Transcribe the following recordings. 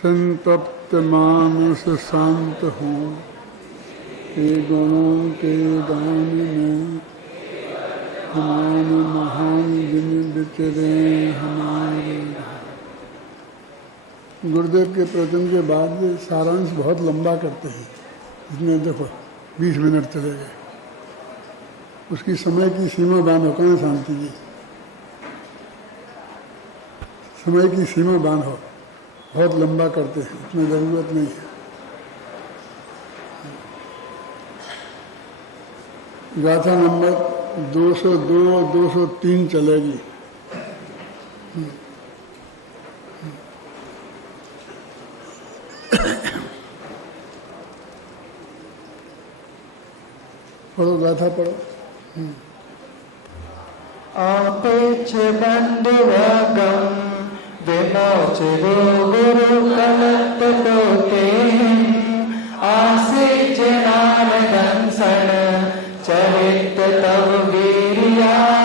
संतप्त मानस शांत हो, हे गुणों के दान में हमारे महान दिन बिचरे हमारे। गुरुदेव के प्रवचन के बाद सारांश बहुत लंबा करते हैं, इसमें देखो 20 मिनट चले गए। उसकी समय की सीमा बांधो, कहाँ शांति जी, समय की सीमा बांधो, बहुत लंबा करते हैं, उसमें ज़रूरत नहीं है। गाथा नंबर 202 203 चलेगी। पढ़ो, गाथा पढ़ो। आपेक्ष बंधुवगम विमोचरो गुरु कलत कोटे आसिच नाम दंसन चरित तव वीर्यारम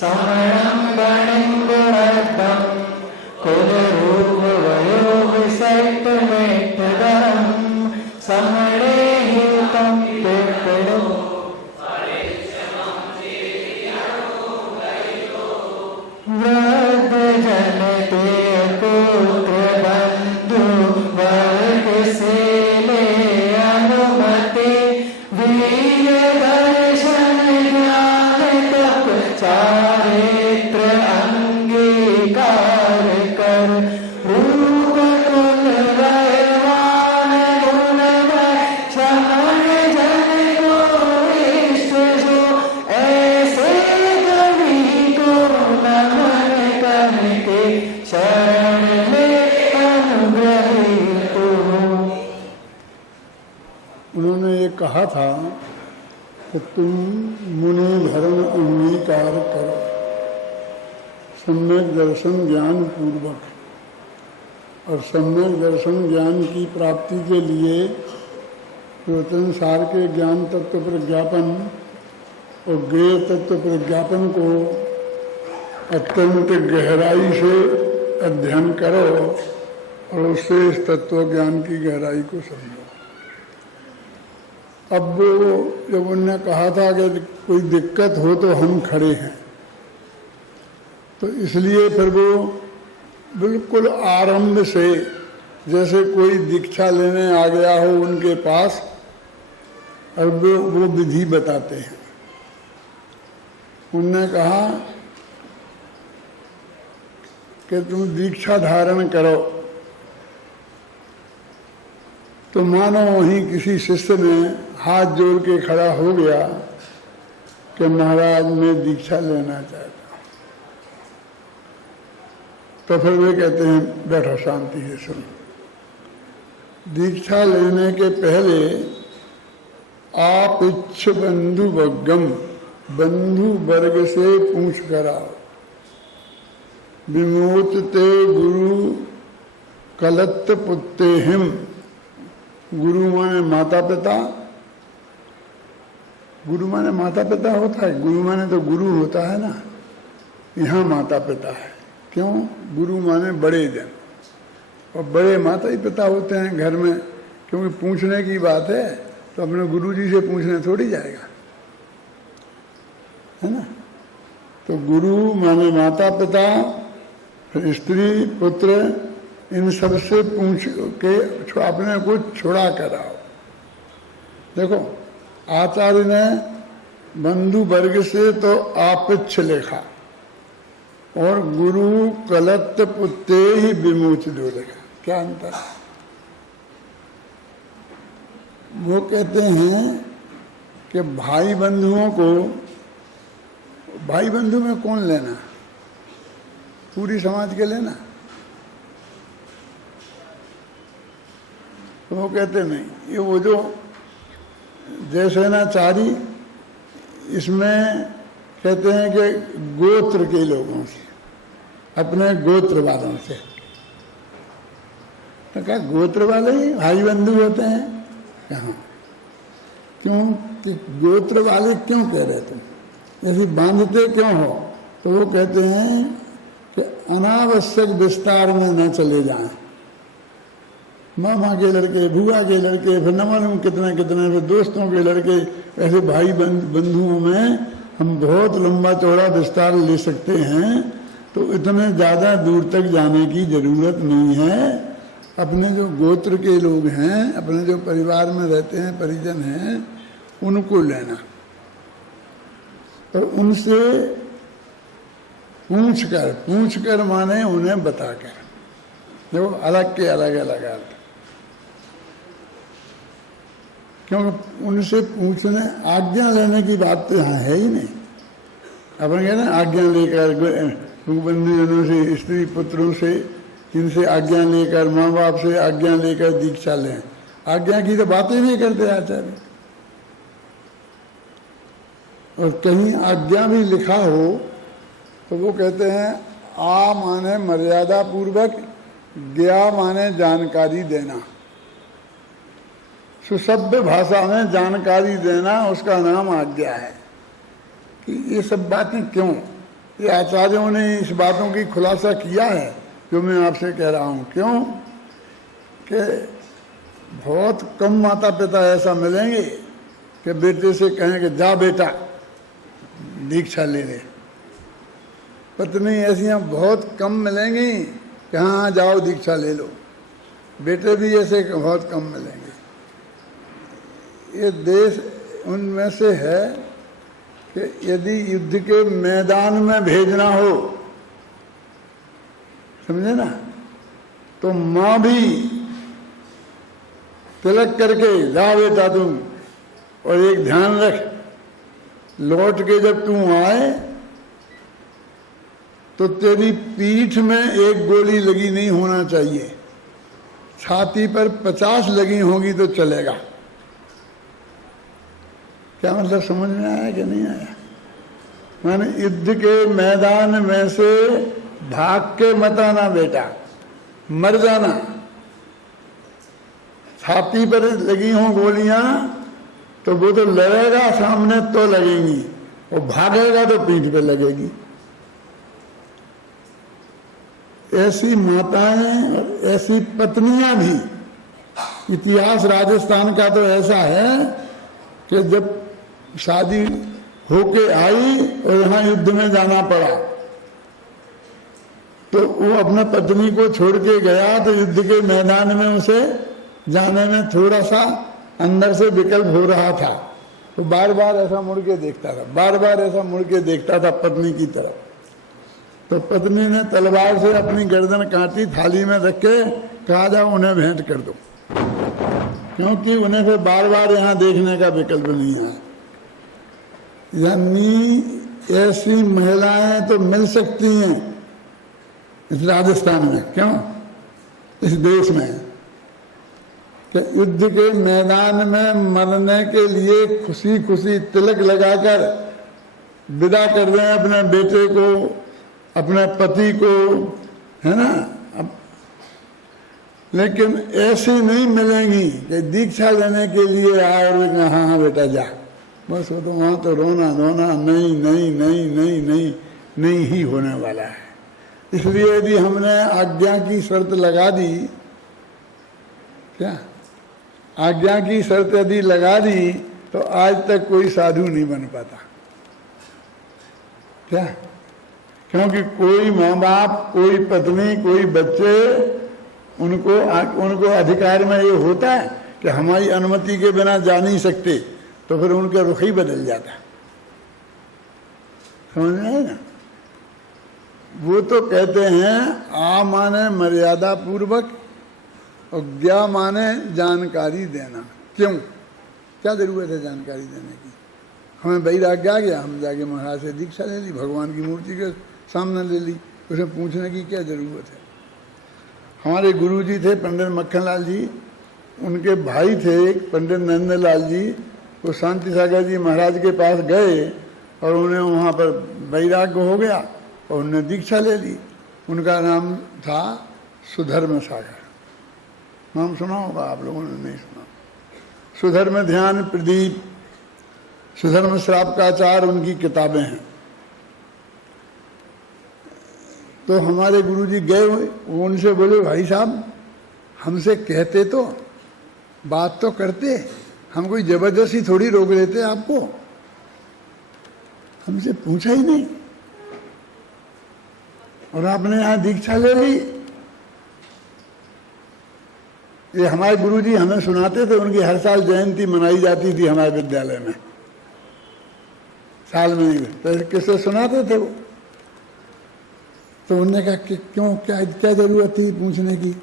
समणम गणिम गुणदम कुल रूप वयोग सैत मेटदम समणे ही तम पिपड़ो वृद्ध जन ते पुत्र बंधु वर्ग से ले अनुमति वीर दर्शन ज्ञान तप चारित्र अंगीकार कर रूप कुल रहमान गुण शमन जन को इष्ट जो ऐसे कवि को नमन करके शरण में अनुग्रहित हो। उन्होंने ये कहा था कि तुम मुनि धर्म अंगीकार करो, सम्यक दर्शन ज्ञान पूर्वक। और सम्यक दर्शन ज्ञान की प्राप्ति के लिए प्रवचन सार के ज्ञान तत्व प्रज्ञापन और ज्ञेय तत्व प्रज्ञापन को अत्यंत गहराई से अध्ययन करो और उससे इस तत्व ज्ञान की गहराई को समझो। अब वो जब उन्होंने कहा था कि कोई दिक्कत हो तो हम खड़े हैं, तो इसलिए फिर वो बिल्कुल आरंभ से जैसे कोई दीक्षा लेने आ गया हो उनके पास, और वो विधि बताते हैं। उन्होंने कहा कि तुम दीक्षा धारण करो, तो मानो वहीं किसी शिष्य ने हाथ जोड़ के खड़ा हो गया कि महाराज मैं दीक्षा लेना चाहता हूँ। तो फिर वे कहते हैं बैठो शांति से सुनो। दीक्षा लेने के पहले आप इच्छ बंधु वगम, बंधु वर्ग से पूछ कर आओ। विमोचते गुरु कलत्त पुत्ते हिम, गुरु माने माता पिता, गुरु माने माता पिता होता है, गुरु माने तो गुरु होता है ना, यहाँ माता पिता है। क्यों? गुरु माने बड़े जन, और बड़े माता ही पिता होते हैं घर में, क्योंकि पूछने की बात है तो अपने गुरु जी से पूछने थोड़ी जाएगा, है ना। तो गुरु माने माता पिता, फिर स्त्री पुत्र, इन सब से पूछ के अपने को छुड़ा कर आओ। देखो आचार्य ने बंधु वर्ग से तो आपिच्छ लिखा और गुरु कलत्त पुत्ते ही विमोचितो लिखा, क्या अंतर? वो कहते हैं कि भाई बंधुओं को, भाई बंधु में कौन लेना? पूरी समाज के लेना? तो वो कहते नहीं, ये वो जो जैसे ना चारी, इसमें कहते हैं कि गोत्र के लोगों से, अपने गोत्र वालों से। तो क्या गोत्र वाले ही भाई बंधु होते हैं? कहाँ? क्यों कि गोत्र वाले क्यों कह रहे तुम, जैसे बांधते क्यों हो? तो वो कहते हैं कि अनावश्यक विस्तार में न चले जाएं। मामा के लड़के, बुआ के लड़के, फिर न मालूम कितने कितने, फिर दोस्तों के लड़के, ऐसे भाई बंधुओं में हम बहुत लंबा चौड़ा विस्तार ले सकते हैं। तो इतने ज़्यादा दूर तक जाने की जरूरत नहीं है। अपने जो गोत्र के लोग हैं, अपने जो परिवार में रहते हैं, परिजन हैं, उनको लेना और उनसे पूछ कर माने उन्हें बताकर। देखो अलग के अलग अलग अर्थ, क्योंकि उनसे पूछने, आज्ञा लेने की बात तो यहाँ है ही नहीं। अपन कहते हैं आज्ञा लेकर बंधुजनों से, स्त्री पुत्रों से, इनसे आज्ञा लेकर, माँ बाप से आज्ञा लेकर दीक्षा लें। आज्ञा की तो बातें नहीं करते आचार्य। और कहीं आज्ञा भी लिखा हो तो वो कहते हैं आ माने मर्यादा पूर्वक, ज्ञा माने जानकारी देना। सुसभ्य भाषा में जानकारी देना, उसका नाम आज्ञा है। कि ये सब बातें क्यों, ये आचार्यों ने इस बातों की खुलासा किया है जो मैं आपसे कह रहा हूँ। क्यों कि बहुत कम माता पिता ऐसा मिलेंगे कि बेटे से कहें कि जा बेटा दीक्षा ले ले। पत्नी ऐसी बहुत कम मिलेंगी कि हाँ जाओ दीक्षा ले लो। बेटे भी ऐसे बहुत कम मिलेंगे। ये देश उनमें से है कि यदि युद्ध के मैदान में भेजना हो, समझे ना, तो माँ भी तिलक करके जा बेटा तुम, और एक ध्यान रख, लौट के जब तू आए तो तेरी पीठ में एक गोली लगी नहीं होना चाहिए, छाती पर 50 लगी होगी तो चलेगा। क्या मतलब समझ में आया कि नहीं आया? माने युद्ध के मैदान में से भाग के मत आना बेटा, मर जाना। छाती पर लगी हों गोलियां तो वो तो लड़ेगा सामने तो लगेंगी, और भागेगा तो पीठ पे लगेगी। ऐसी माताएं और ऐसी पत्नियां भी, इतिहास राजस्थान का तो ऐसा है कि जब शादी होके आई और यहाँ युद्ध में जाना पड़ा तो वो अपने पत्नी को छोड़ के गया, तो युद्ध के मैदान में उसे जाने में थोड़ा सा अंदर से विकल्प हो रहा था। तो बार बार ऐसा मुड़ के देखता था, बार बार ऐसा मुड़ के देखता था पत्नी की तरफ। तो पत्नी ने तलवार से अपनी गर्दन काटी, थाली में रख के कहा जाओ उन्हें भेंट कर दो, क्योंकि उन्हें फिर बार बार यहाँ देखने का विकल्प नहीं है। यानी ऐसी महिलाएं तो मिल सकती हैं इस राजस्थान में, क्यों, इस देश में, कि युद्ध के मैदान में मरने के लिए खुशी खुशी तिलक लगाकर विदा कर रहे हैं अपने बेटे को, अपने पति को, है ना। अब लेकिन ऐसी नहीं मिलेंगी कि दीक्षा लेने के लिए आए और हाँ हाँ बेटा जा, बस वो तो वहाँ तो रोना धोना, नहीं नहीं नहीं नहीं नहीं नहीं ही होने वाला है। इसलिए यदि हमने आज्ञा की शर्त लगा दी, क्या आज्ञा की शर्त यदि लगा दी तो आज तक कोई साधु नहीं बन पाता। क्या, क्योंकि कोई माँ बाप, कोई पत्नी, कोई बच्चे, उनको अधिकार में ये होता है कि हमारी अनुमति के बिना जा नहीं सकते, तो फिर उनका रुख ही बदल जाता। समझ में आए ना। वो तो कहते हैं आ माने मर्यादा पूर्वक और ज्ञा माने जानकारी देना। क्यों, क्या जरूरत है जानकारी देने की? हमें वैराग्य आ गया, हम जाके महाराज से दीक्षा ले ली, भगवान की मूर्ति के सामने ले ली, उसे पूछने की क्या जरूरत है? हमारे गुरुजी थे पंडित मक्खनलाल जी, उनके भाई थे पंडित नंदलाल जी, वो शांति सागर जी महाराज के पास गए और उन्हें वहाँ पर वैराग्य हो गया और उन्होंने दीक्षा ले ली। उनका नाम था सुधर्म सागर, नाम सुना होगा आप लोगों ने, नहीं सुना। सुधर्म ध्यान प्रदीप, सुधर्म श्राप का आचार, उनकी किताबें हैं। तो हमारे गुरुजी गए हुए, वो उनसे बोले भाई साहब हमसे कहते तो, बात तो करते, हम कोई जबरदस्ती थोड़ी रोक लेते आपको, हमसे पूछा ही नहीं और आपने यहाँ दीक्षा ले ली। ये हमारे गुरुजी हमें सुनाते थे, उनकी हर साल जयंती मनाई जाती थी हमारे विद्यालय में, साल में तो किससे सुनाते थे वो। तो उन्होंने कहा कि क्यों, क्या क्या जरूरत थी पूछने की।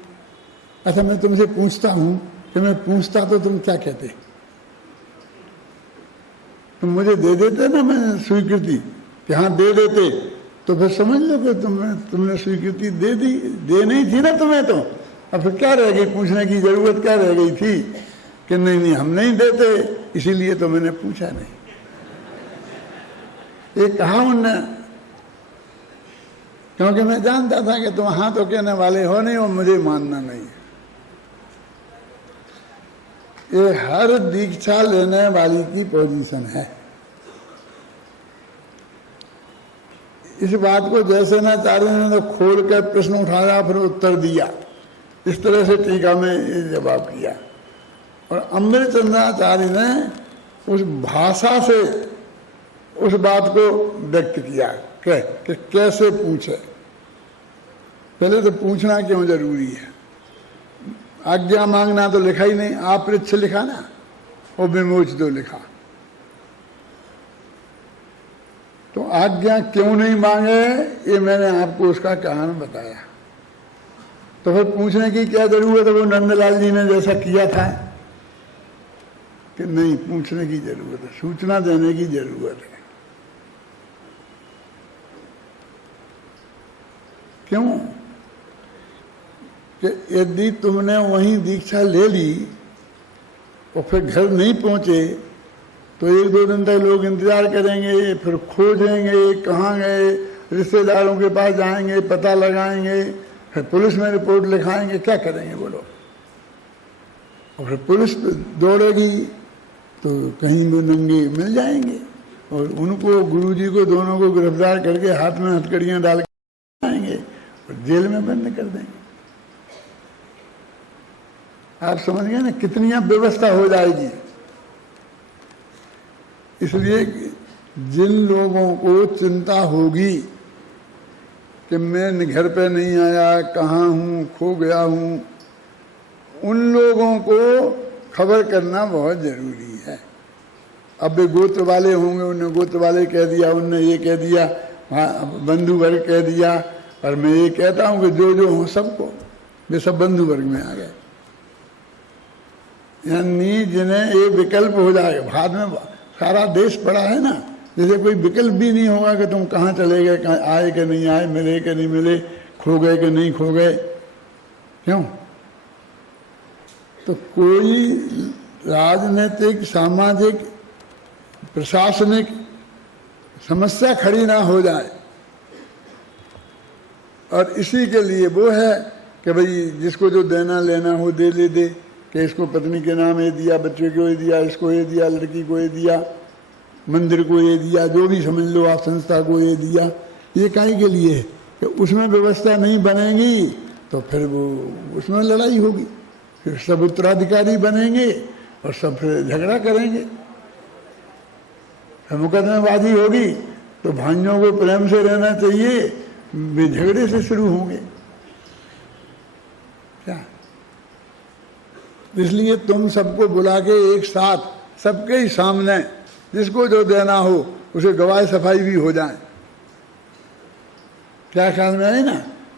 अच्छा मैं तुमसे पूछता हूँ कि मैं पूछता तो तुम क्या कहते, तुम मुझे दे देते ना, मैं स्वीकृति कि हाँ दे देते, तो फिर समझ लो कि तुमने स्वीकृति दे दी, दे नहीं थी ना तुम्हें, तो अब फिर क्या रह गई, पूछने की जरूरत क्या रह गई थी कि नहीं नहीं हम नहीं देते, इसीलिए तो मैंने पूछा नहीं। ये कहा उनने, क्योंकि मैं जानता था कि तुम हाँ तो कहने वाले हो नहीं और मुझे मानना नहीं है। ये हर दीक्षा लेने वाली की पोजीशन है। इस बात को जैसे नाचार्य ने तो खोल कर प्रश्न उठाया फिर उत्तर दिया, इस तरह से टीका में ये जवाब किया। और अमृतचंद्राचार्य ने उस भाषा से उस बात को व्यक्त किया कि कैसे पूछे। पहले तो पूछना क्यों जरूरी है, आज्ञा मांगना तो लिखा ही नहीं, आप पृच्छ लिखा ना, और विमोच दो लिखा। तो आज्ञा क्यों नहीं मांगे ये मैंने आपको उसका कारण बताया। तो फिर पूछने की क्या जरूरत है, वो नंदलाल जी ने जैसा किया था कि नहीं पूछने की जरूरत है, सूचना देने की जरूरत है। क्यों कि यदि तुमने वहीं दीक्षा ले ली और फिर घर नहीं पहुंचे तो 1-2 दिन तक लोग इंतजार करेंगे, फिर खोजेंगे कहाँ गए, रिश्तेदारों के पास जाएंगे, पता लगाएंगे, फिर पुलिस में रिपोर्ट लिखाएंगे, क्या करेंगे बोलो। और फिर पुलिस दौड़ेगी तो कहीं वो नंगे मिल जाएंगे और उनको गुरुजी को दोनों को गिरफ्तार करके हाथ में हथकड़ियाँ डाल के आएंगे और जेल में बंद कर देंगे। आप समझ गए ना कितनी अब व्यवस्था हो जाएगी। इसलिए जिन लोगों को चिंता होगी कि मैं घर पे नहीं आया, कहाँ हूँ, खो गया हूँ, उन लोगों को खबर करना बहुत जरूरी है। अब वे गोत्र वाले होंगे, उन्हें गोत्र वाले कह दिया, उनने ये कह दिया, बंधु वर्ग कह दिया, और मैं ये कहता हूँ कि जो जो हों सबको, वे सब बंधु वर्ग में आ गए। यानी जिन्हें ये विकल्प हो जाएगा, बाद में सारा देश पड़ा है ना, जैसे कोई विकल्प भी नहीं होगा कि तुम कहाँ चले गए, कहाँ आए कि नहीं आए, मिले कि नहीं मिले, खो गए कि नहीं खो गए। क्यों? तो कोई राजनीतिक, सामाजिक, प्रशासनिक समस्या खड़ी ना हो जाए। और इसी के लिए वो है कि भाई जिसको जो देना लेना हो दे ले दे, कि इसको पत्नी के नाम ये दिया, बच्चे को ये दिया, इसको ये दिया, लड़की को ये दिया, मंदिर को ये दिया, जो भी समझ लो आप, संस्था को ये दिया। ये काहे के लिए है कि उसमें व्यवस्था नहीं बनेगी तो फिर वो उसमें लड़ाई होगी, फिर सब उत्तराधिकारी बनेंगे और सब फिर झगड़ा करेंगे, फिर मुकदमेबाजी होगी। तो भाइयों को प्रेम से रहना चाहिए, वे झगड़े से शुरू होंगे क्या। इसलिए तुम सबको बुला के एक साथ सबके ही सामने जिसको जो देना हो उसे गवाह सफाई भी हो जाए। क्या ख्याल में आए ना।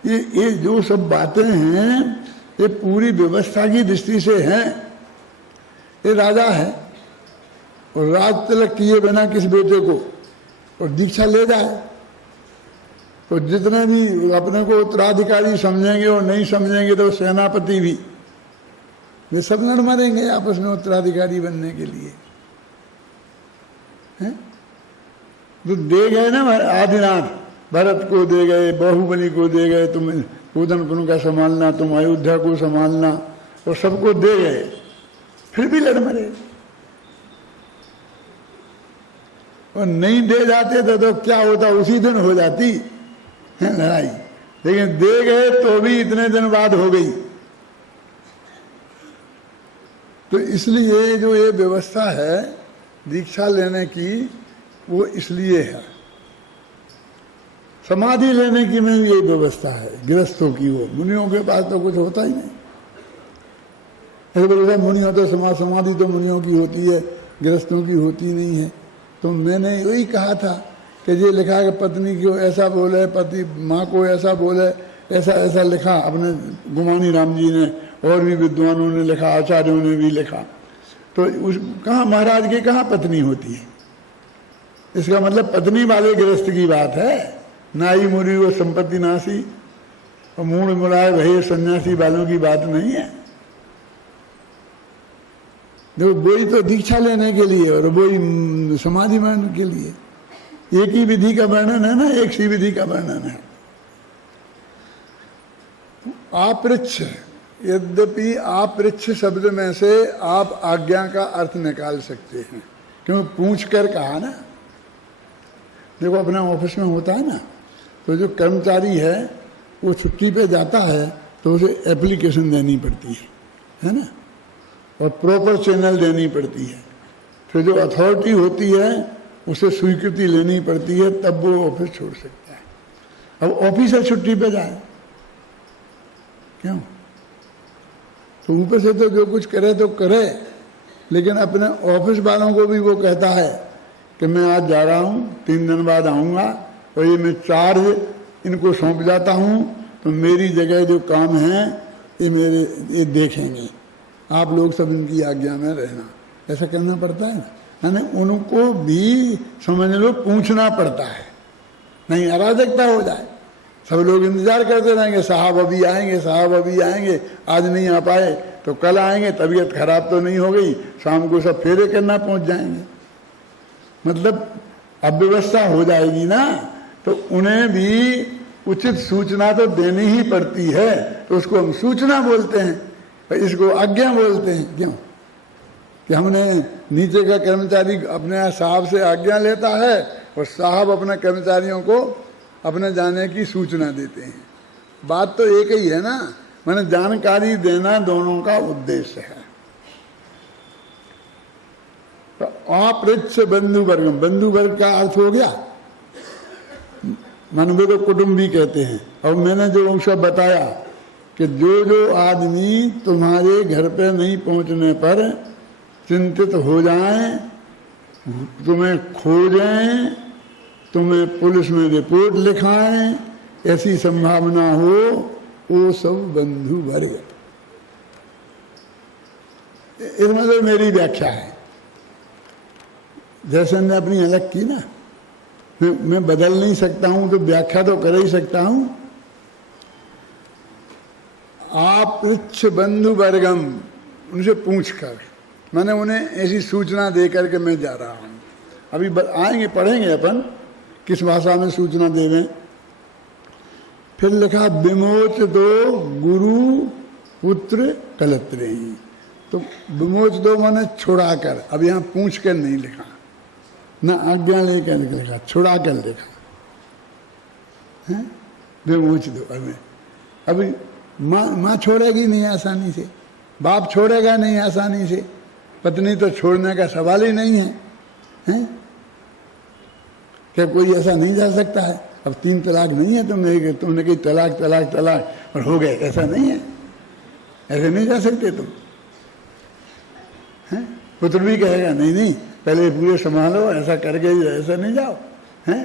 ये जो सब बातें हैं ये पूरी व्यवस्था की दृष्टि से हैं। ये राजा है और राज तिलक किए बिना किस बेटे को और दीक्षा ले जाए तो जितने भी अपने को उत्तराधिकारी समझेंगे और नहीं समझेंगे तो सेनापति भी, ये सब लड़ मरेंगे आपस में उत्तराधिकारी बनने के लिए। हैं? तो दे गए ना आदिनाथ, भरत को दे गए, बाहुबली को दे गए, तुम पूदनपुर का संभालना, तुम अयोध्या को संभालना, और सबको दे गए, फिर भी लड़ मरे। और नहीं दे जाते तो क्या होता, उसी दिन हो जाती है लड़ाई। लेकिन दे गए तो भी इतने दिन बाद हो गई। तो इसलिए जो ये व्यवस्था है दीक्षा लेने की, वो इसलिए है। समाधि लेने की में ये व्यवस्था है गृहस्थों की, वो मुनियों के पास तो कुछ होता ही नहीं। ऐसे बोलते मुनियों तो समाधि तो मुनियों की होती है, गृहस्थों की होती नहीं है। तो मैंने यही कहा था कि ये लिखा कि पत्नी को ऐसा बोले, पति माँ को ऐसा बोले, ऐसा ऐसा लिखा अपने गुमानी राम जी ने, और भी विद्वानों ने लिखा, आचार्यों ने भी लिखा। तो उस कहाँ महाराज की कहाँ पत्नी होती है? इसका मतलब पत्नी वाले गृहस्थ की बात है। नाई मुरी वो संपत्ति नासी और मूड मुराए भय सन्यासी वालों की बात नहीं है। देखो वही तो दीक्षा लेने के लिए और वही समाधि में के लिए एक ही विधि का वर्णन है ना, एक सी विधि का वर्णन है। आपृच्छ, यद्यपि आपृच्छ शब्द में से आप आज्ञा का अर्थ निकाल सकते हैं, क्यों पूछ कर कहा ना। देखो अपने ऑफिस में होता है ना, तो जो कर्मचारी है वो छुट्टी पे जाता है तो उसे एप्लीकेशन देनी पड़ती है ना, और प्रॉपर चैनल देनी पड़ती है। फिर जो अथॉरिटी होती है उसे स्वीकृति लेनी पड़ती है, तब वो ऑफिस छोड़ सकता है। अब ऑफिसर छुट्टी पे जाए क्यों? तो ऊपर से तो जो कुछ करे तो करे, लेकिन अपने ऑफिस वालों को भी वो कहता है कि मैं आज जा रहा हूँ, 3 दिन बाद आऊँगा, और ये मैं चार्ज इनको सौंप जाता हूँ, तो मेरी जगह जो काम है ये देखेंगे, आप लोग सब इनकी आज्ञा में रहना। ऐसा करना पड़ता है ना, यानी उनको भी समझ लो पूछना पड़ता है, नहीं अराजकता हो जाए। सब लोग इंतजार करते रहेंगे, साहब अभी आएंगे, साहब अभी आएंगे, आज नहीं आ पाए तो कल आएंगे, तबीयत खराब तो नहीं हो गई, शाम को सब फेरे करना पहुंच जाएंगे। मतलब अव्यवस्था हो जाएगी ना, तो उन्हें भी उचित सूचना तो देनी ही पड़ती है। तो उसको हम सूचना बोलते हैं, इसको आज्ञा बोलते हैं। क्यों कि हमने नीचे का कर्मचारी अपने साहब से आज्ञा लेता है और साहब अपने कर्मचारियों को अपने जाने की सूचना देते हैं। बात तो एक ही है ना, मैंने जानकारी देना दोनों का उद्देश्य है। तो अपृच्छ बंधु वर्गम, बंधु वर्ग का अर्थ हो गया मन को कुटुंब भी कहते हैं। और मैंने जो अंश बताया कि जो आदमी तुम्हारे घर पे नहीं पहुंचने पर चिंतित हो जाएं, तुम्हें खोजें, तुम्हें पुलिस में रिपोर्ट लिखाएं, ऐसी संभावना हो, वो सब बंधु वर्ग। इसमें तो मेरी व्याख्या है, जैसे ने अपनी अलग की ना, मैं बदल नहीं सकता हूं तो व्याख्या तो कर ही सकता हूं। आप पृच्छ बंधु वर्गम, उनसे पूछकर, मैंने उन्हें ऐसी सूचना देकर के मैं जा रहा हूं। अभी आएंगे पढ़ेंगे अपन किस भाषा में सूचना देवें। फिर लिखा विमोच दो गुरु पुत्र कलत्रे ही, तो विमोच दो मैंने छुड़ा कर, अब यहाँ पूछ कर नहीं लिखा, न आज्ञा लेकर लिखा, छुड़ा कर लिखा है। विमोच दो, अभी माँ छोड़ेगी नहीं आसानी से, बाप छोड़ेगा नहीं आसानी से, पत्नी तो छोड़ने का सवाल ही नहीं है, हैं? क्या कोई ऐसा नहीं जा सकता है? अब 3 तलाक नहीं है, तुमने कही तलाक तलाक तलाक और हो गए, ऐसा नहीं है, ऐसे नहीं जा सकते तुम, हैं? पुत्र भी कहेगा नहीं नहीं पहले पूरे संभालो, ऐसा करके ऐसा नहीं जाओ, हैं?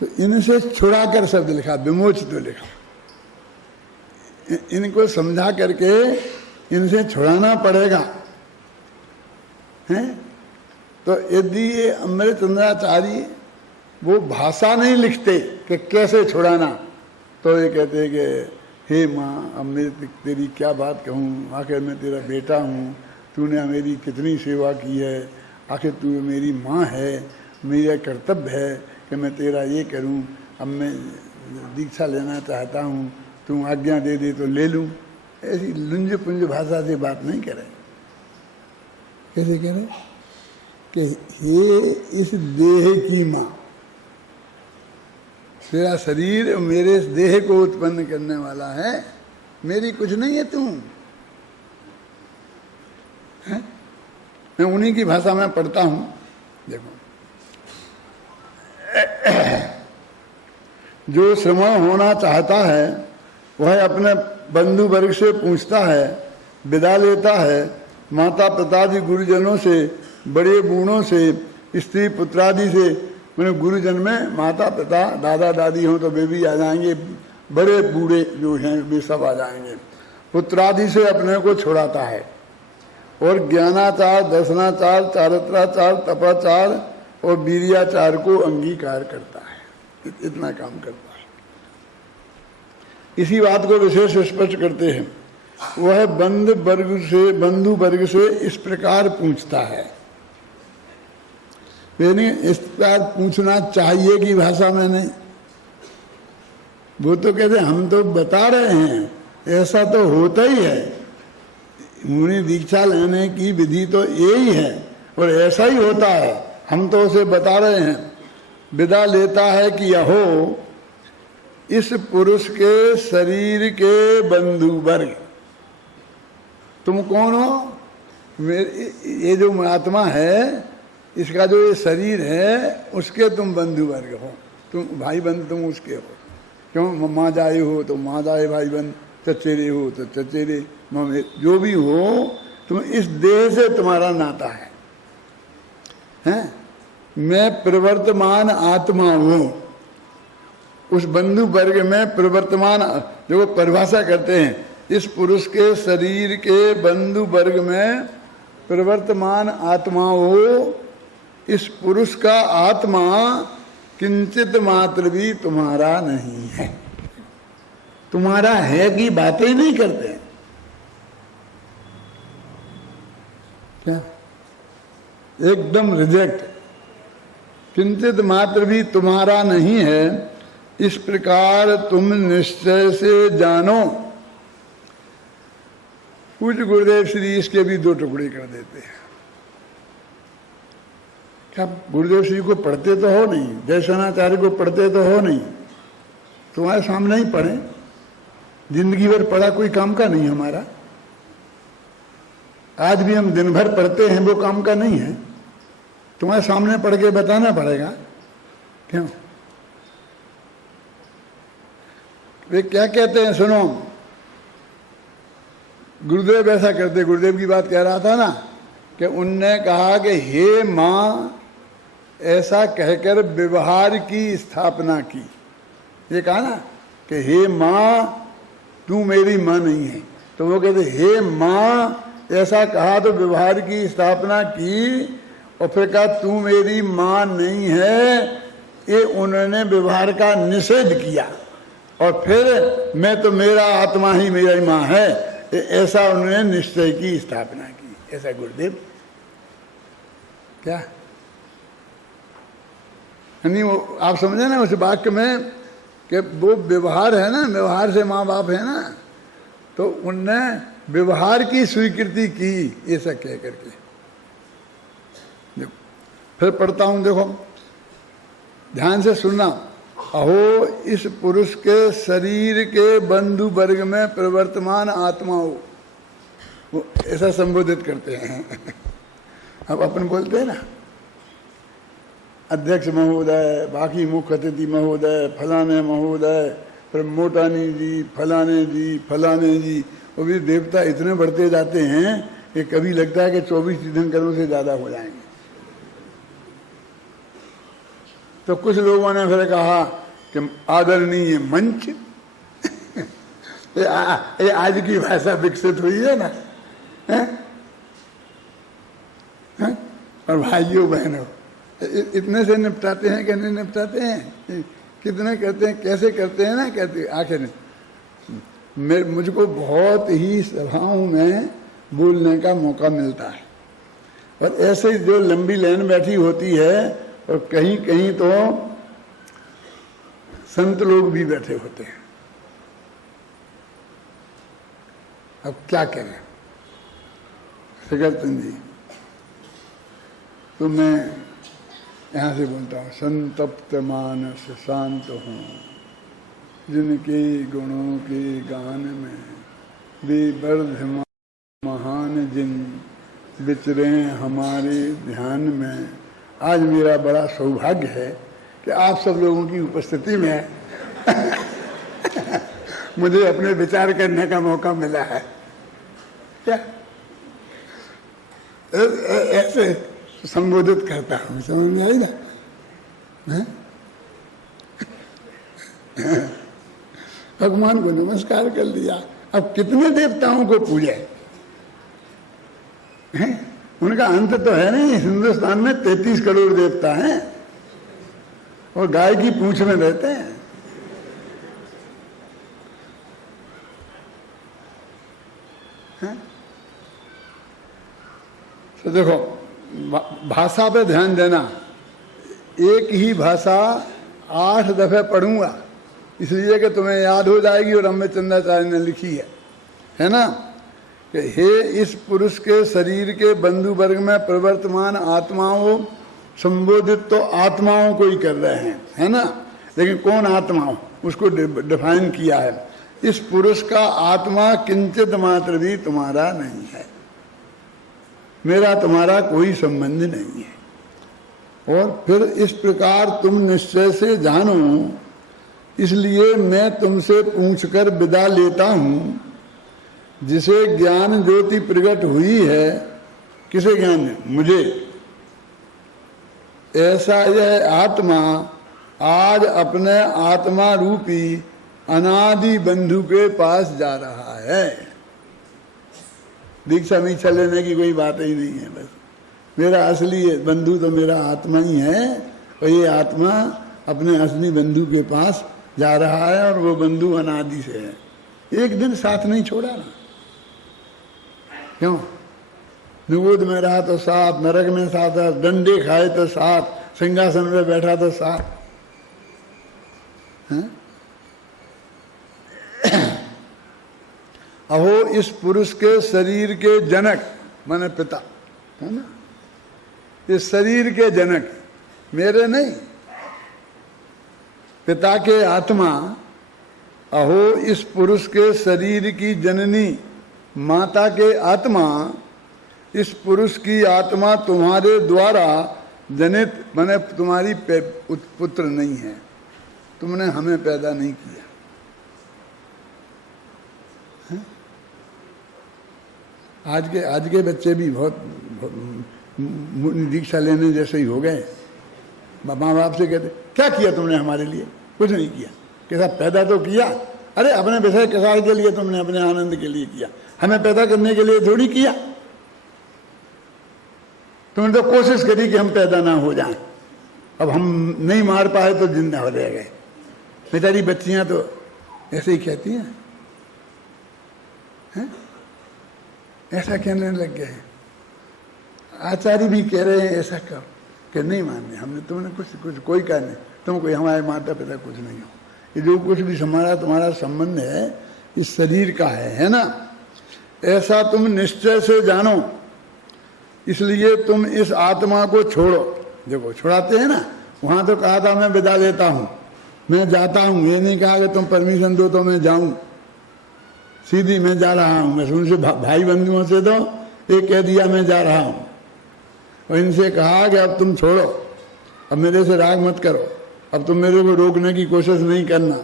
तो इनसे छुड़ा कर शब्द लिखा, विमोच तो लिखा, इनको समझा करके इनसे छुड़ाना पड़ेगा, हैं? तो यदि ये अमृतचंद्राचार्य वो भाषा नहीं लिखते कि कैसे छुड़ाना, तो ये कहते कि हे माँ, अब मेरी तेरी क्या बात कहूँ, आखिर मैं तेरा बेटा हूँ, तूने मेरी कितनी सेवा की है, आखिर तू मेरी माँ है, मेरा कर्तव्य है कि मैं तेरा ये करूँ, अब मैं दीक्षा लेना चाहता हूँ, तू आज्ञा दे दे तो ले लूँ। ऐसी लुंज पुंज भाषा से बात नहीं करें। कैसे करें कि हे इस देह की माँ, तेरा शरीर मेरे देह को उत्पन्न करने वाला है, मेरी कुछ नहीं है तू। है? मैं उन्हीं की भाषा में पढ़ता हूं। देखो, जो श्रमण होना चाहता है वह अपने बंधु वर्ग से पूछता है, विदा लेता है, माता पितादि गुरुजनों से, बड़े बूढ़ों से, स्त्री पुत्रादि से। मैंने गुरुजन में माता पिता दादा दादी हों तो वे भी आ जाएंगे, बड़े बूढ़े जो हैं वे सब आ जाएंगे। पुत्रादि से अपने को छुड़ाता है और ज्ञानाचार, दर्शनाचार, चारित्राचार, तपाचार और वीर्याचार को अंगीकार करता है। इतना काम करता है। इसी बात को विशेष स्पष्ट करते हैं। वह बंधु वर्ग से इस प्रकार पूछता है, यानी इस प्रकार पूछना चाहिए की भाषा में नहीं। वो तो कहते हम तो बता रहे हैं, ऐसा तो होता ही है। मुनि दीक्षा लेने की विधि तो यही है और ऐसा ही होता है, हम तो उसे बता रहे हैं। विदा लेता है कि यहो इस पुरुष के शरीर के बंधु वर्ग। तुम कौन हो? ये जो आत्मा है, इसका जो ये शरीर है, उसके तुम बंधु वर्ग हो, तुम भाई बंधु, तुम उसके हो। क्यों? माँ जाए हो तो माँ जाए भाई बंध, चचेरे हो तो चचेरे, मम्मी जो भी हो, तुम इस देह से तुम्हारा नाता है। हैं? मैं प्रवर्तमान आत्मा हूँ। उस बंधु वर्ग में प्रवर्तमान, जो परिभाषा करते हैं, इस पुरुष के शरीर के बंधु वर्ग में प्रवर्तमान आत्मा हो। इस पुरुष का आत्मा किंचित मात्र भी तुम्हारा नहीं है। तुम्हारा है की बातें ही नहीं करते हैं। क्या? एकदम रिजेक्ट। किंचित मात्र भी तुम्हारा नहीं है, इस प्रकार तुम निश्चय से जानो। पूज्य गुरुदेव श्री इसके भी दो टुकड़े कर देते हैं। क्या गुरुदेव श्री को पढ़ते तो हो नहीं, दर्शनाचार्य को पढ़ते तो हो नहीं, तुम्हारे सामने ही पढ़े, जिंदगी भर पढ़ा कोई काम का नहीं हमारा। आज भी हम दिन भर पढ़ते हैं, वो काम का नहीं है। तुम्हारे सामने पढ़ के बताना पड़ेगा। क्यों? वे क्या कहते हैं सुनो। गुरुदेव ऐसा करते, गुरुदेव की बात कह रहा था ना, कि उनने कहा कि हे माँ, ऐसा कहकर व्यवहार की स्थापना की। ये कहा ना कि हे माँ, तू मेरी माँ नहीं है, तो वो कहते हे माँ, ऐसा कहा तो व्यवहार की स्थापना की, और फिर कहा तू मेरी माँ नहीं है। ये उन्होंने व्यवहार का निषेध किया, और फिर मैं तो मेरा आत्मा ही मेरी माँ है, ऐसा उन्होंने निश्चय की स्थापना की। ऐसा गुरुदेव क्या नहीं, वो आप समझे ना उस वाक्य में कि वो व्यवहार है ना, व्यवहार से माँ बाप है ना, तो उनने व्यवहार की स्वीकृति की, ऐसा कह करके। देखो फिर पढ़ता हूं, देखो ध्यान से सुनना। अहो इस पुरुष के शरीर के बंधु वर्ग में प्रवर्तमान आत्मा हो, वो ऐसा संबोधित करते हैं। अब अपन बोलते हैं ना, अध्यक्ष महोदय, बाकी मुख्य अतिथि महोदय, फलाने महोदय, फिर मोटानी जी, फलाने जी, फलाने जी। वो भी देवता इतने बढ़ते जाते हैं कि कभी लगता है कि 24 तीर्थंकरों से ज्यादा हो जाएंगे। तो कुछ लोगों ने फिर कहा कि आदरणीय मंच। ये आज की भाषा विकसित हुई है ना, है? और भाइयों बहनों, इतने से निपटाते हैं कि नहीं निपटाते हैं? कितने करते हैं, कैसे करते हैं ना, कहते आखिर मुझको बहुत ही सभाओं में बोलने का मौका मिलता है, और ऐसे जो लंबी लाइन बैठी होती है, और कहीं कहीं तो संत लोग भी बैठे होते हैं। अब क्या करें शिखरचंद जी, तो मैं यहाँ से बोलता हूँ, संतप्त मानस शांत हूँ, जिनके गुणों के गान में विवर्धमान महान जिन विचरे हमारे ध्यान में। आज मेरा बड़ा सौभाग्य है कि आप सब लोगों की उपस्थिति में मुझे अपने विचार करने का मौका मिला है। क्या ऐसे संबोधित करता हूँ, समझ में आई ना? भगवान को नमस्कार कर लिया, अब कितने देवताओं को पूजे हैं? उनका अंत तो है नहीं। हिंदुस्तान में 33 करोड़ देवता हैं और गाय की पूंछ में रहते हैं। तो देखो, भाषा पे ध्यान देना। एक ही भाषा 8 दफे पढ़ूंगा, इसलिए कि तुम्हें याद हो जाएगी। और अमृतचंद्राचार्य ने लिखी है ना, कि हे इस पुरुष के शरीर के बंधु वर्ग में प्रवर्तमान आत्माओं, संबोधित तो आत्माओं को ही कर रहे हैं, है ना, लेकिन कौन आत्माओं, उसको डिफाइन किया है। इस पुरुष का आत्मा किंचित मात्र भी तुम्हारा नहीं है, मेरा तुम्हारा कोई संबंध नहीं है। और फिर इस प्रकार तुम निश्चय से जानो, इसलिए मैं तुमसे पूछकर विदा लेता हूं, जिसे ज्ञान ज्योति प्रकट हुई है। किसे ज्ञान है? मुझे। ऐसा यह आत्मा आज अपने आत्मा रूपी अनादि बंधु के पास जा रहा है। दीक्षा मीक्षा लेने की कोई बात ही नहीं है। बस मेरा असली बंधु तो मेरा आत्मा ही है, और ये आत्मा अपने असली बंधु के पास जा रहा है, और वो बंधु अनादि से है। एक दिन साथ नहीं छोड़ा ना। क्यों? निगोद में रहा तो साथ, नरक में साथ, डंडे खाए तो साथ, सिंहासन में बैठा तो साथ। अहो इस पुरुष के शरीर के जनक माने पिता, है ना, इस शरीर के जनक मेरे नहीं, पिता के आत्मा। अहो इस पुरुष के शरीर की जननी माता के आत्मा, इस पुरुष की आत्मा तुम्हारे द्वारा जनित माने तुम्हारी पुत्र नहीं है, तुमने हमें पैदा नहीं किया। आज के बच्चे भी बहुत दीक्षा लेने जैसे ही हो गए। माँ बाप से कहते क्या किया तुमने हमारे लिए? कुछ नहीं किया। कैसा पैदा तो किया, अरे अपने विषय कसार के लिए तुमने, अपने आनंद के लिए किया, हमें पैदा करने के लिए थोड़ी किया। तुमने तो कोशिश करी कि हम पैदा ना हो जाएं, अब हम नहीं मार पाए तो जिंदा हो रह गए। बेचारी बच्चियां तो ऐसे ही कहती हैं, ऐसा कहने लग गए हैं। आचार्य भी कह रहे हैं ऐसा करो, कि नहीं मानने हमने, तुमने कुछ कोई कहा नहीं, तुम कोई हमारे माता पिता कुछ नहीं हो। ये जो कुछ भी हमारा तुम्हारा संबंध है इस शरीर का है ना। ऐसा तुम निश्चय से जानो, इसलिए तुम इस आत्मा को छोड़ो। देखो छुड़ाते हैं ना, वहां तो कहा था मैं विदा लेता हूं, मैं जाता हूं, ये नहीं कहा कि तुम परमिशन दो तो मैं जाऊं। सीधी मैं जा रहा हूं। मैं उनसे भाई बंधुओं से तो एक कह दिया मैं जा रहा हूं, और इनसे कहा कि अब तुम छोड़ो, अब मेरे से राग मत करो, अब तुम मेरे को रोकने की कोशिश नहीं करना।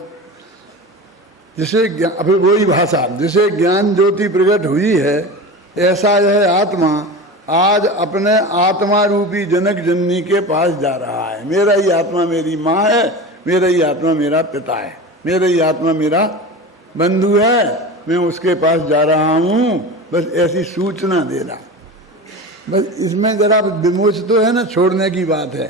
जिसे अभी वही भाषा, जिसे ज्ञान ज्योति प्रकट हुई है, ऐसा यह आत्मा आज अपने आत्मा रूपी जनक जननी के पास जा रहा है। मेरा ही आत्मा मेरी माँ है, मेरा ही आत्मा मेरा पिता है, मेरा ही आत्मा मेरा बंधु है, मैं उसके पास जा रहा हूँ। बस ऐसी सूचना दे रहा। बस इसमें जरा विमोच तो है ना, छोड़ने की बात है,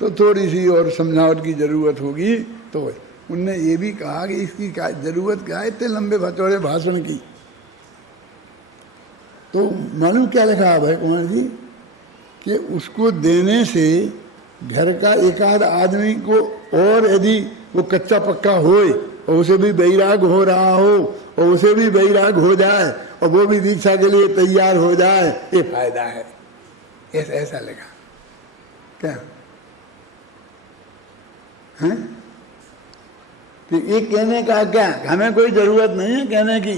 तो थोड़ी सी और समझावट की जरूरत होगी। तो उनने ये भी कहा कि इसकी क्या जरूरत क्या है इतने लंबे भचौड़े भाषण की। तो मालूम क्या लिखा भाई कुमार जी, कि उसको देने से घर का एक आध आदमी को, और यदि वो कच्चा पक्का होए और उसे भी बैराग हो रहा हो, और उसे भी बैराग हो जाए, और वो भी दीक्षा के लिए तैयार हो जाए, ये फायदा है। ऐसा लिखा क्या? हैं? तो ये कहने का क्या, हमें कोई जरूरत नहीं है कहने की,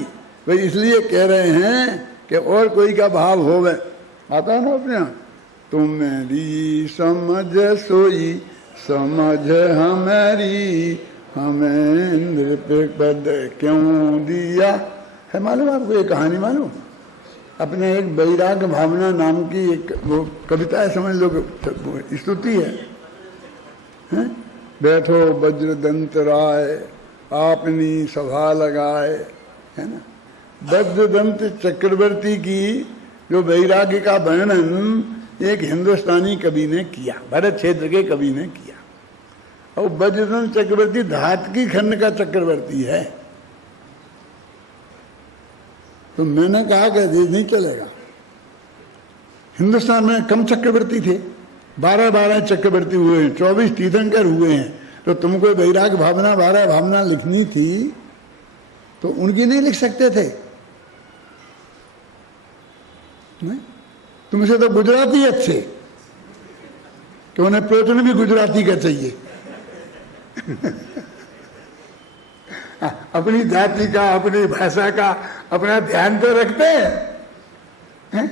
भाई इसलिए कह रहे हैं कि और कोई का भाव होवे। आता है ना अपने यहाँ, तुम मेरी समझ सोई समझ हमारी, हमें नृप पद क्यों दिया है। मालूम आपको ये कहानी मालूम? अपने एक वैराग भावना नाम की एक वो कविता है, समझ लो, स्तुति है, हैं? बैठो वज्रदंत राय आपनी सभा लगाए, है ना। वज्रदंत चक्रवर्ती की जो वैराग्य का वर्णन एक हिंदुस्तानी कवि ने किया, भरत क्षेत्र के कवि ने किया। और वज्रदंत चक्रवर्ती धातकी खंड का चक्रवर्ती है। तो मैंने कहा कि ये नहीं चलेगा। हिंदुस्तान में कम चक्रवर्ती थे, 12 चक्रवर्ती हुए हैं, 24 तीर्थंकर हुए हैं। तो तुमको वैराग भावना 12 भावना लिखनी थी तो उनकी नहीं लिख सकते थे? नहीं, तुमसे तो गुजराती अच्छे, कि उन्हें प्रवचन भी गुजराती का चाहिए। अपनी जाति का, अपनी भाषा का अपना ध्यान तो रखते हैं।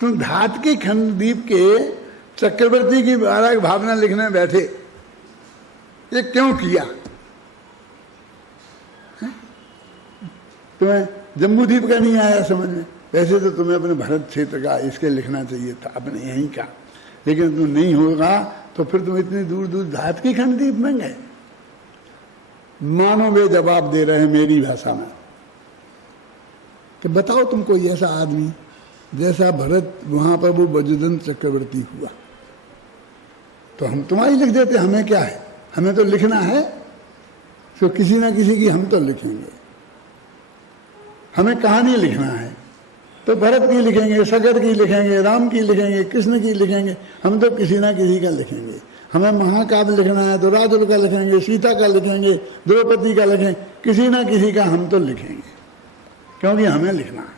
तुम धात के खंडद्वीप के चक्रवर्ती की 12 भावना लिखने बैठे, ये क्यों किया? तुम्हें जम्बूद्वीप का नहीं आया समझ में? वैसे तो तुम्हें अपने भारत क्षेत्र का इसके लिखना चाहिए था, अपने यहीं का, लेकिन तुम नहीं होगा तो फिर तुम इतनी दूर दूर धात की खंडद्वीप में गए। मानो वे जवाब दे रहे हैं मेरी भाषा में कि बताओ तुम कोई ऐसा आदमी जैसा भरत वहां पर वो वज्रदंत चक्रवर्ती हुआ, तो हम तुम्हारी लिख देते, हमें क्या है, हमें तो लिखना है तो किसी ना किसी की हम तो लिखेंगे। हमें कहानी लिखना है तो भरत की लिखेंगे, सगर की लिखेंगे, राम की लिखेंगे, कृष्ण की लिखेंगे, हम तो किसी ना किसी का लिखेंगे। हमें महाकाव्य लिखना है तो राजुल का लिखेंगे, सीता का लिखेंगे, द्रौपदी का लिखेंगे, किसी ना किसी का हम तो लिखेंगे, क्योंकि हमें लिखना है।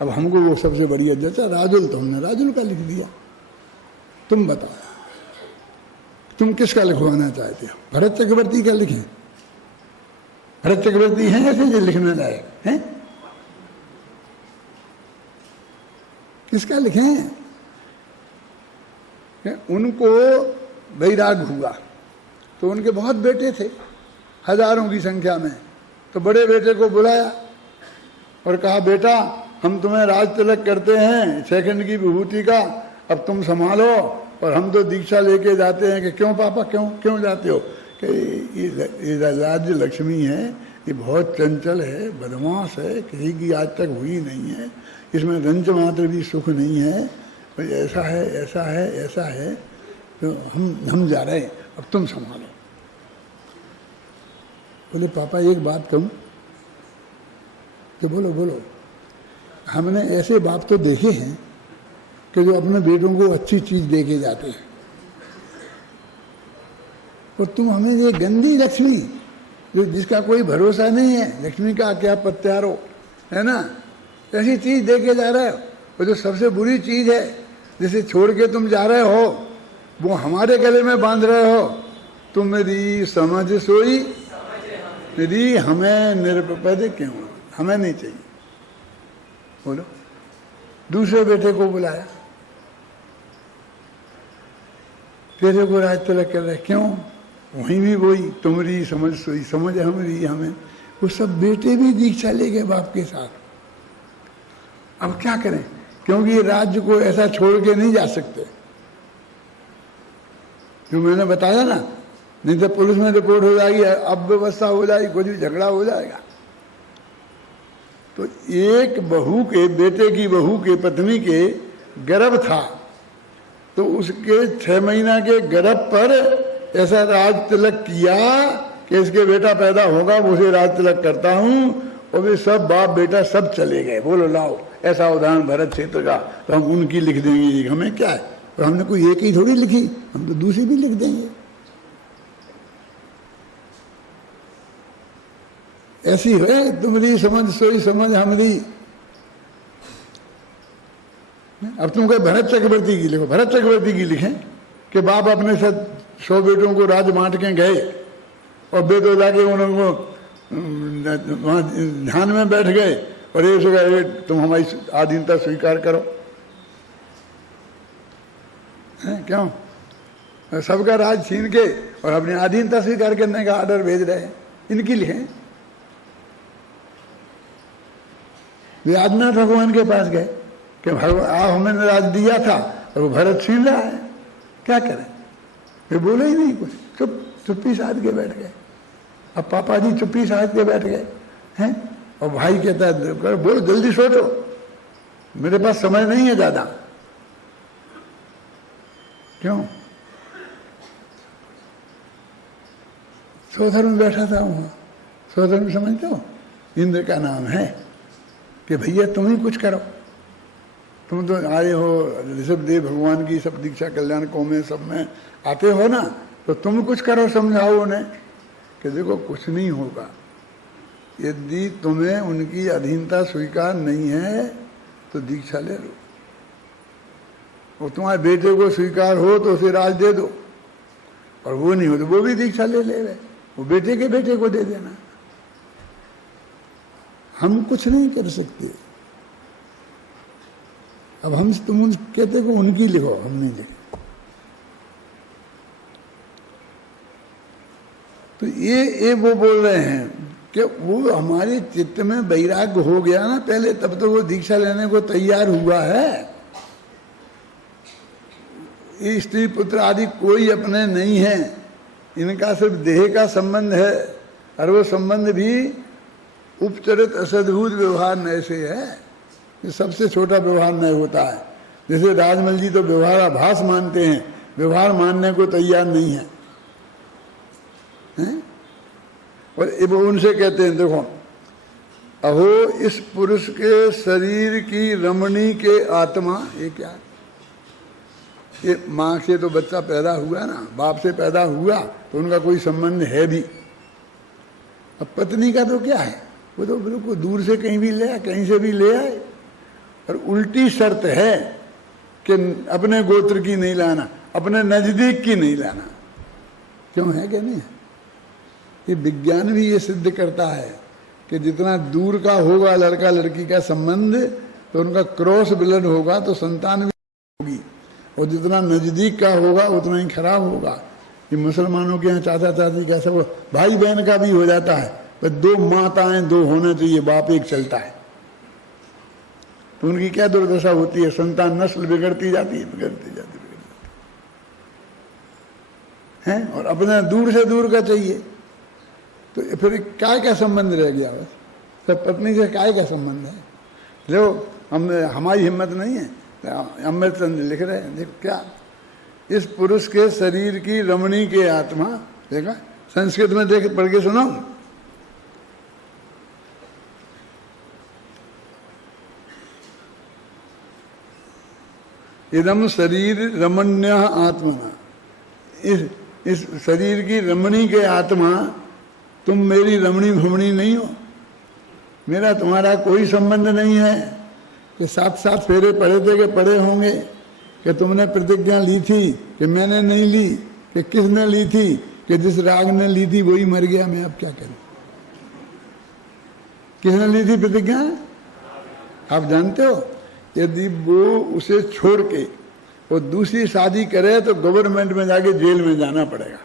अब हमको वो सबसे बढ़िया जैसा राजुल, तो हमने राजुल का लिख दिया। तुम बताओ तुम किसका लिखवाना चाहते हो? भरत चक्रवर्ती का लिखें? भरत चक्रवर्ती हैं ऐसे जो लिखने लायक हैं? किसका लिखें? उनको वैराग हुआ तो उनके बहुत बेटे थे, हजारों की संख्या में। तो बड़े बेटे को बुलाया और कहा, बेटा हम तुम्हें राज तिलक करते हैं 6 खंड की विभूति का, अब तुम संभालो। और हम तो दीक्षा लेके जाते हैं। कि क्यों पापा, क्यों जाते हो? कि ये राज्य लक्ष्मी है, ये बहुत चंचल है, बदमाश है, किसी की आज तक हुई नहीं है, इसमें रंच मात्र भी सुख नहीं है, और ऐसा है ऐसा है ऐसा है, तो हम जा रहे हैं, अब तुम संभालो। बोले पापा एक बात कहूँ? तो बोलो बोलो। हमने ऐसे बाप तो देखे हैं कि जो अपने बेटों को अच्छी चीज दे के जाते हैं, और तुम हमें ये गंदी लक्ष्मी जो जिसका कोई भरोसा नहीं है, लक्ष्मी का क्या पत्यारो है ना, ऐसी चीज दे के जा रहे हो। और जो सबसे बुरी चीज है जिसे छोड़ के तुम जा रहे हो वो हमारे गले में बांध रहे हो। तुम मेरी समझ सोई मेरी, हमें निरपद क्यों, हमें नहीं चाहिए। बोलो। दूसरे बेटे को बुलाया, तेरे को राज तिलक कर रहे, क्यों? वहीं भी वही, तुम्हारी समझ सोई समझ हमारी, हमें। वो सब बेटे भी दीक्षा ले गए बाप के साथ। अब क्या करें? क्योंकि ये राज्य को ऐसा छोड़ के नहीं जा सकते, जो मैंने बताया ना, नहीं तो पुलिस में रिपोर्ट हो जाएगी, अब व्यवस्था हो जाएगी, कुछ भी झगड़ा हो जाएगा। तो एक बहू के, बेटे की बहू के पत्नी के गर्भ था, तो उसके 6 महीना के गर्भ पर ऐसा राज तिलक किया कि इसके बेटा पैदा होगा, वो उसे राज तिलक करता हूँ। और वे सब बाप बेटा सब चले गए। बोलो लाओ, ऐसा उदाहरण भरत क्षेत्र का, तो हम उनकी लिख देंगे, हमें क्या है? और हमने कोई एक ही थोड़ी लिखी, हम तो दूसरी भी लिख देंगे। ऐसी है तुम्हारी समझ सोई समझ हमारी। अब तुम कहे भरत चक्रवर्ती की लिखो, भरत चक्रवर्ती की लिखें कि बाप अपने साथ 100 बेटों को राज बांट के गए और बेटो जाके उनको वहाँ ध्यान में बैठ गए और ये सोचा ये तुम हमारी आधीनता स्वीकार करो, है क्यों? सबका राज छीन के और अपनी अधीनता स्वीकार करने का आर्डर भेज रहे हैं, इनकी लिखें। वे आदिनाथ भगवान के पास गए कि भगवान आप हमें राज दिया था और वो भरत छीन रहा है, क्या करें? वे बोले ही नहीं कुछ, चुप्पी साध के बैठ गए। अब पापा जी चुप्पी साध के बैठ गए हैं और भाई कहता है बोलो जल्दी सोचो, मेरे पास समय नहीं है ज्यादा। क्यों? स्वधर्म बैठा था वहां। स्वधर्म समझते हो? इंद्र का नाम है कि भैया तुम ही कुछ करो, तुम तो आए हो ऋषभदेव भगवान की सब दीक्षा कल्याण कौमें सब में आते हो ना, तो तुम कुछ करो, समझाओ उन्हें कि देखो कुछ नहीं होगा, यदि तुम्हें उनकी अधीनता स्वीकार नहीं है तो दीक्षा ले लो, और तुम्हारे बेटे को स्वीकार हो तो उसे राज दे दो, और वो नहीं हो तो वो भी दीक्षा ले ले रहे, वो बेटे के बेटे को दे देना। हम कुछ नहीं कर सकते। अब हम तुम कहते को उनकी लिखो, हम नहीं लिखे। तो ये वो बोल रहे हैं कि वो हमारे चित्त में वैराग्य हो गया ना पहले, तब तो वो दीक्षा लेने को तैयार हुआ है। ये स्त्री पुत्र आदि कोई अपने नहीं है, इनका सिर्फ देह का संबंध है, और वो संबंध भी उपचरित असद्भुत व्यवहार नय से है। ये सबसे छोटा व्यवहार नय होता है। जैसे राजमल जी तो व्यवहार आभास मानते हैं, व्यवहार मानने को तैयार नहीं है, हैं? और वो उनसे कहते हैं देखो, अहो इस पुरुष के शरीर की रमणी के आत्मा, ये क्या? ये माँ से तो बच्चा पैदा हुआ ना, बाप से पैदा हुआ तो उनका कोई संबंध है भी। अब पत्नी का तो क्या है, वो तो बिल्कुल दूर से कहीं भी ले आए, कहीं से भी ले आए, और उल्टी शर्त है कि अपने गोत्र की नहीं लाना, अपने नजदीक की नहीं लाना। क्यों है कि नहीं है? ये विज्ञान भी ये सिद्ध करता है कि जितना दूर का होगा लड़का लड़की का संबंध तो उनका क्रॉस ब्लड होगा तो संतान भी होगी, और जितना नजदीक का होगा उतना ही खराब होगा। ये मुसलमानों के यहाँ चाचा चाची का सब भाई बहन का भी हो जाता है, पर 2 माताएं 2 होना चाहिए, बाप एक चलता है, तो उनकी क्या दुर्दशा होती है, संतान नस्ल बिगड़ती जाती है, बिगड़ती जाती है। और अपना दूर से दूर का चाहिए, तो फिर क्या संबंध रह गया? बस सब पत्नी से क्या संबंध है? लो हमारी हिम्मत नहीं है। अमृतचंद्र लिख रहे हैं, देखो क्या, इस पुरुष के शरीर की रमणी के आत्मा, देखा संस्कृत में देख पढ़ के सुनो, इदम शरीर रमण्य आत्मा, इस शरीर की रमणी के आत्मा, तुम मेरी रमणी भमणी नहीं हो, मेरा तुम्हारा कोई संबंध नहीं है। कि 7 फेरे पड़े थे कि पड़े होंगे, कि तुमने प्रतिज्ञा ली थी कि मैंने नहीं ली, कि किसने ली थी, कि जिस राग ने ली थी वही मर गया, मैं अब क्या करूं? किसने ली थी प्रतिज्ञा? आप जानते हो, यदि वो उसे छोड़ के वो दूसरी शादी करे तो गवर्नमेंट में जाके जेल में जाना पड़ेगा,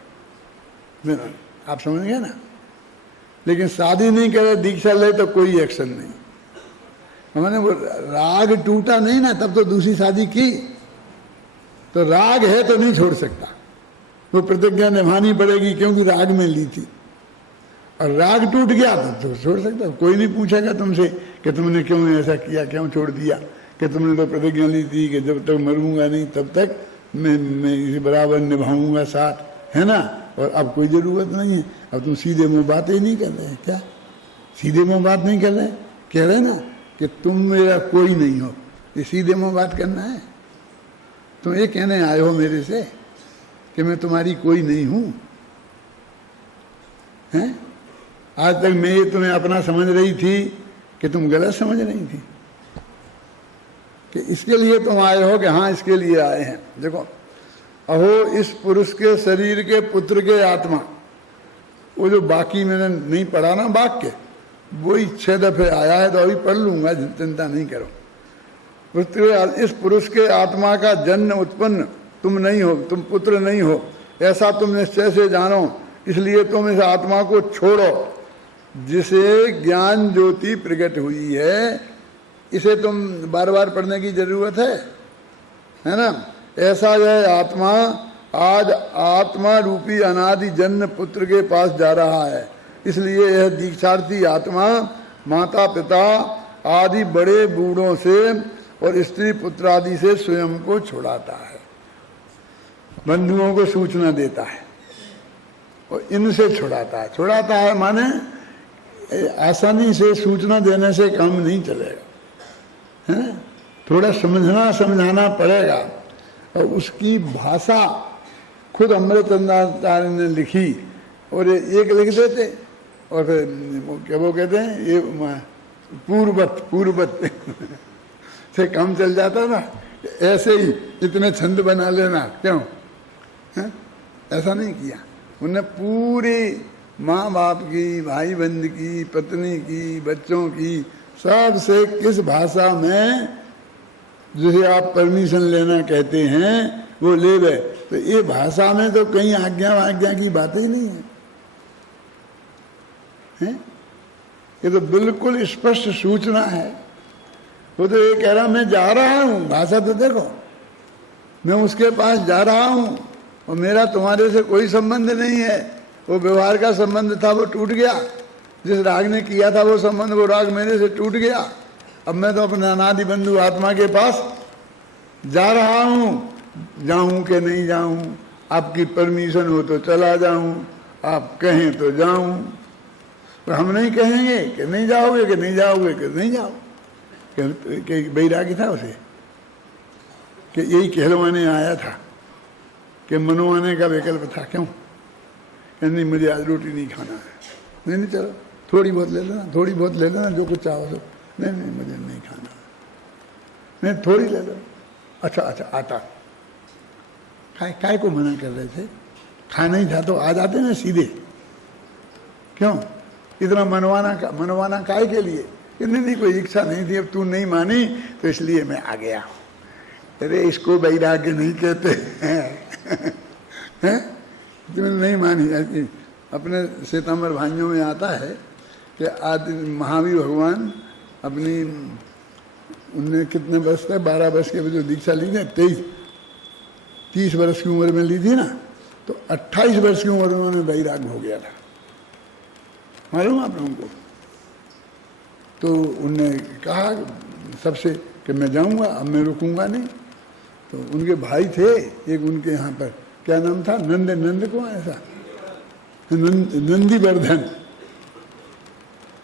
आप समझ गए ना। लेकिन शादी नहीं करे, दीक्षा ले तो कोई एक्शन नहीं। मैंने वो राग टूटा नहीं ना, तब तो दूसरी शादी की, तो राग है तो नहीं छोड़ सकता, वो प्रतिज्ञा निभानी पड़ेगी क्योंकि राग में ली थी। और राग टूट गया तो छोड़ सकता, कोई नहीं पूछेगा तुमसे कि तुमने क्यों ऐसा किया, क्यों छोड़ दिया, कि तुमने तो प्रतिज्ञा ली थी कि जब तक मरूंगा नहीं तब तक मैं इसे बराबर निभाऊंगा साथ, है ना। और अब कोई ज़रूरत नहीं है, अब तुम सीधे मुँह बात ही नहीं कर रहे हैं। क्या सीधे मुँह बात नहीं कर रहे? कह रहे ना कि तुम मेरा कोई नहीं हो, ये सीधे मुँह बात करना है। तुम ये कहने आए हो मेरे से कि मैं तुम्हारी कोई नहीं हूँ, हैं? आज तक मैं ये तुम्हें अपना समझ रही थी कि तुम गलत समझ रही थी। कि इसके लिए तुम आए हो, कि हाँ इसके लिए आए हैं। देखो, अहो इस पुरुष के शरीर के पुत्र के आत्मा, वो जो बाकी मैंने नहीं पढ़ा ना वाक्य, वही 6 दफे आया है, तो अभी पढ़ लूंगा, चिंता नहीं करो। इस पुरुष के आत्मा का जन्म उत्पन्न तुम नहीं हो, तुम पुत्र नहीं हो, ऐसा तुम निश्चय से जानो। इसलिए तुम इस आत्मा को छोड़ो जिसे ज्ञान ज्योति प्रकट हुई है। इसे तुम बार बार पढ़ने की जरूरत है ना। ऐसा यह आत्मा आज आत्मा रूपी अनादि जन्म पुत्र के पास जा रहा है। इसलिए यह दीक्षार्थी आत्मा माता पिता आदि बड़े बूढ़ों से और स्त्री पुत्र आदि से स्वयं को छुड़ाता है, बंधुओं को सूचना देता है और इनसे छुड़ाता है माने आसानी से सूचना देने से काम नहीं चलेगा, है? थोड़ा समझाना पड़ेगा। और उसकी भाषा खुद अमृतचंद्राचार्य ने लिखी और एक लिख देते और फिर क्या वो कहते हैं, ये पूर्वत से काम चल जाता ना। ऐसे ही इतने छंद बना लेना, क्यों है? ऐसा नहीं किया उन्हें। पूरी माँ बाप की, भाई बंद की, पत्नी की, बच्चों की, सब से किस भाषा में जिसे आप परमिशन लेना कहते हैं वो ले गए। तो ये भाषा में तो कहीं आज्ञा की बात ही नहीं है? ये तो बिल्कुल स्पष्ट सूचना है। वो तो ये कह रहा मैं जा रहा हूँ, भाषा तो देखो, मैं उसके पास जा रहा हूँ और मेरा तुम्हारे से कोई संबंध नहीं है। वो व्यवहार का संबंध था, वो टूट गया। जिस राग ने किया था वो संबंध, वो राग मेरे से टूट गया। अब मैं तो अपने अनादि बंधु आत्मा के पास जा रहा हूँ। जाऊँ कि नहीं जाऊँ, आपकी परमिशन हो तो चला जाऊँ, आप कहें तो जाऊँ। तो हम नहीं कहेंगे कि नहीं जाओगे, कि नहीं जाओगे, कि नहीं जाओ। कि बैरागी था उसे, कि यही कहलवाने आया था, कि मनवाने का विकल्प था। क्यों? कि नहीं मुझे आज रोटी नहीं खाना है। नहीं चलो थोड़ी बहुत ले लेना, जो कुछ चाहो तो। नहीं मुझे नहीं खाना, नहीं थोड़ी ले लो। अच्छा आता काय को मना कर रहे थे? खाना ही था तो आ जाते ना सीधे। क्यों इतना मनवाना काय के लिए? कि नहीं कोई इच्छा नहीं थी, अब तू नहीं मानी तो इसलिए मैं आ गया। अरे इसको वैराग्य नहीं कहते हैं? तुमने नहीं मानी। अपने श्वेतांबर भाइयों में आता है कि आदि महावीर भगवान अपनी, उनने कितने वर्ष तक, 12 वर्ष के जो दीक्षा ली थी, 30 वर्ष की उम्र में ली थी ना, तो 28 वर्ष की उम्र में उन्होंने वैराग हो गया था। मालूम आप लोगों को? तो उनने कहा सबसे कि मैं जाऊंगा, अब मैं रुकूंगा नहीं। तो उनके भाई थे एक, उनके यहाँ पर क्या नाम था, नंद को ऐसा नंदीवर्धन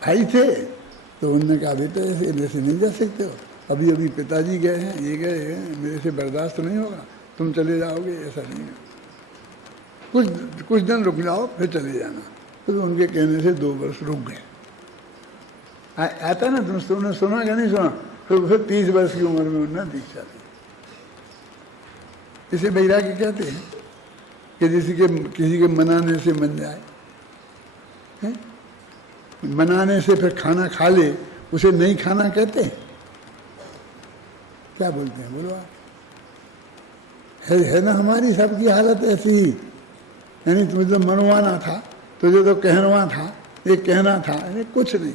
भाई थे। तो उन्होंने कहा बेटा ऐसे नहीं जा सकते हो, अभी पिताजी गए हैं, ये गए हैं, मेरे से बर्दाश्त नहीं होगा, तुम चले जाओगे, ऐसा नहीं है, कुछ दिन रुक जाओ फिर चले जाना। तो उनके कहने से 2 वर्ष रुक गए। आता ना, तुमने सुना क्या नहीं सुना? फिर 30 वर्ष की उम्र में उन्होंने दीक्षा दी। इसे वैराग्य कहते हैं कि किसी के मनाने से मन जाए, है? मनाने से फिर खाना खा ले, उसे नहीं खाना कहते हैं? क्या बोलते हैं बोलो आप? है ना हमारी सबकी हालत ऐसी ही। यानी तुम्हें तो मनवाना था, तुझे तो कहना था, ये कहना था, कुछ नहीं।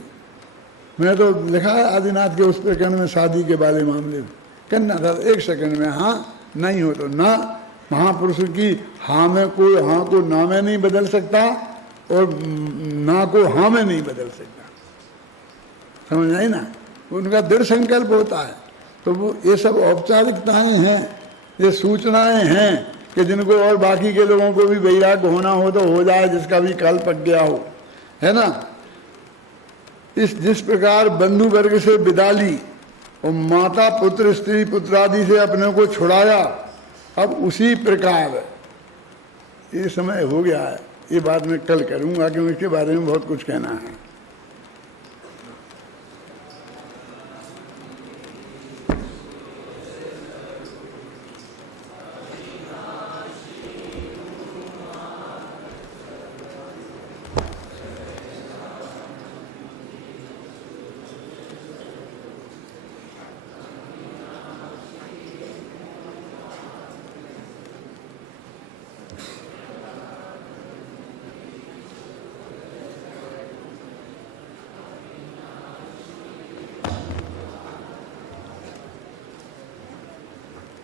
मैं तो लिखा है आदिनाथ के उस प्रकरण में, शादी के बारे मामले में करना था 1 सेकंड में, हाँ नहीं हो तो ना। महापुरुष की हाँ में कोई हाँ को ना में नहीं बदल सकता और ना को हाँ में नहीं बदल सकता। समझ आई ना? उनका दृढ़ संकल्प होता है। तो वो ये सब औपचारिकताएं हैं, ये सूचनाएं हैं कि जिनको और बाकी के लोगों को भी वैराग्य होना हो तो हो जाए, जिसका भी काल पक गया हो, है ना। जिस प्रकार बंधु वर्ग से विदा ली और माता पुत्र स्त्री पुत्र आदि से अपने को छुड़ाया, अब उसी प्रकार ये समय हो गया है। ये बात मैं कल करूंगा क्योंकि इसके बारे में बहुत कुछ कहना है।